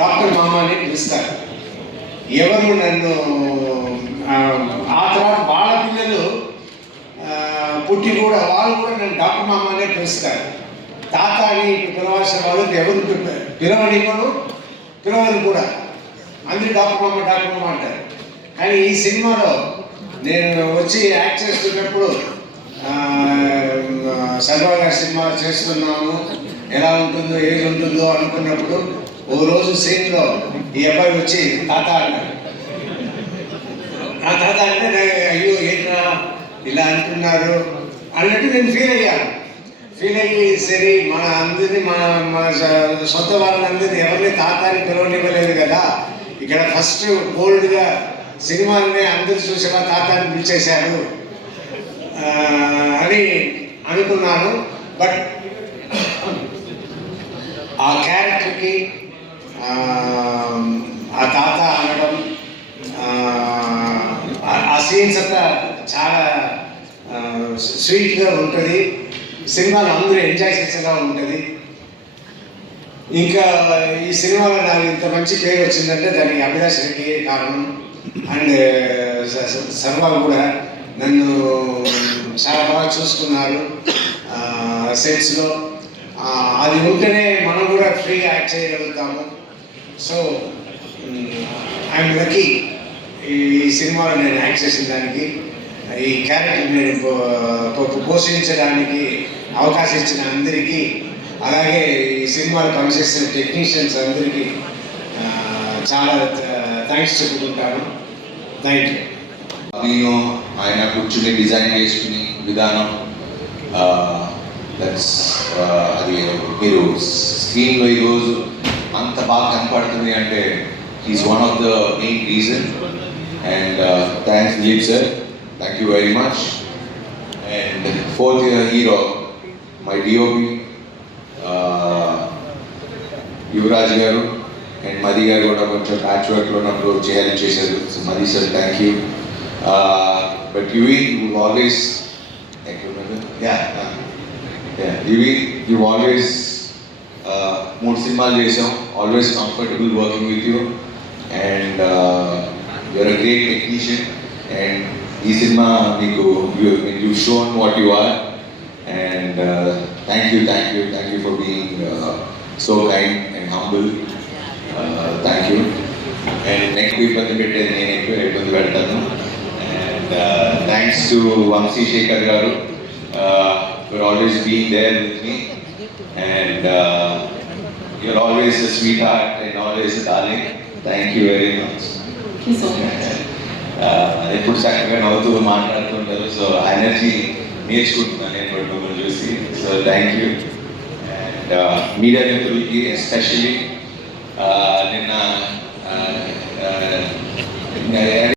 Doctor మామ అని పిలుస్తారు. ఎవరు నన్ను ఆ తర్వాత వాళ్ళ పిల్లలు పుట్టి కూడా వాళ్ళు కూడా నన్ను డాక్టర్ మామ అనే పిలుస్తారు. తాత అని పిలవాల్సిన వాళ్ళు ఎవరు పిలవనివ్వను, పిలవని కూడా అందరూ డాక్టర్ మామ అంటారు. కానీ ఈ సినిమాలో నేను వచ్చి యాక్ట్ చేస్తున్నప్పుడు సర్వా గారి సినిమా చేస్తున్నాము, ఎలా ఉంటుందో ఏది ఉంటుందో అనుకున్నప్పుడు ఓ రోజు సీన్లో ఈ అబ్బాయి వచ్చి తాత అన్నాడు. ఆ తాత అంటే అయ్యో ఏంట్రా ఇలా అంటున్నారు అన్నట్టు నేను ఫీల్ అయ్యి సరే మన అందరినీ మన సొంత వాళ్ళందరినీ ఎవరిని తాత అని పిలవనివ్వలేదు కదా, ఇక్కడ ఫస్ట్ బోల్డ్గా సినిమాలనే అందరూ చూసేలా తాత అని పిలిచేశారు అని అనుకున్నాను. బట్ ఆ క్యారెక్టర్కి ఆ తాత అనడం, ఆ సీన్స్ అంతా చాలా స్వీట్గా ఉంటుంది. సినిమాలో అందరూ ఎంజాయ్ చేసేలా ఉంటుంది. ఇంకా ఈ సినిమాలో నాకు ఇంత మంచి పేరు వచ్చిందంటే దానికి అభిలాష్ రెడ్డియే కారణం. అండ్ సర్వా కూడా నన్ను చాలా బాగా చూసుకున్నారు సెట్స్లో. అది ఉంటేనే మనం కూడా ఫ్రీగా యాక్ట్ చేయగలుగుతాము. సో ఐఎమ్ లక్కీ ఈ సినిమాలో నేను యాక్ట్ చేసిన దానికి, ఈ క్యారెక్టర్ నేను పోషించడానికి అవకాశం ఇచ్చిన అందరికీ, అలాగే ఈ సినిమాలో పనిచేసిన టెక్నీషియన్స్ అందరికీ చాలా థ్యాంక్స్ చెప్పుకుంటాను. Thank you. నేను ఆయన కూర్చుని డిజైన్ చేసుకుని విధానం అది మీరు స్క్రీన్లో ఈరోజు అంత బాగా కనపడుతుంది అంటే is one of the main reason. And thanks Dilip sir, thank you very much. And fourth hero my DOP Yuvraj గారు అండ్ మది గారు కూడా కొంచెం ప్యాచ్ వర్క్లో ఉన్నప్పుడు హెల్ప్ చేశారు. సో మది సార్ థ్యాంక్ యూ. బట్ యువి యూ ఆల్వేస్ యూ ఆల్వేస్ మూడు సినిమాలు చేసాం, always comfortable working with you and you're a great technician. And ఈ సినిమా మీకు you shown what you are. And thank you for being so kind and humble. Thank you. And next ఇబ్బంది పెట్టేది నేను ఎక్కువ ఇబ్బంది పెడతాను. And thanks to Vamshi Shekhar గారు for always being there with me. And you're always a sweetheart and always a darling. Thank you very much. Thank you so much. ఎప్పుడు చక్కగా నవ్వుతూ మాట్లాడుతుంటారు. సో ఎనర్జీ నేర్చుకుంటున్నాను నేను కూడా మిమ్మల్ని చూసి. So thank you. And media మిత్రులకి ఎస్పెషలీ నిన్న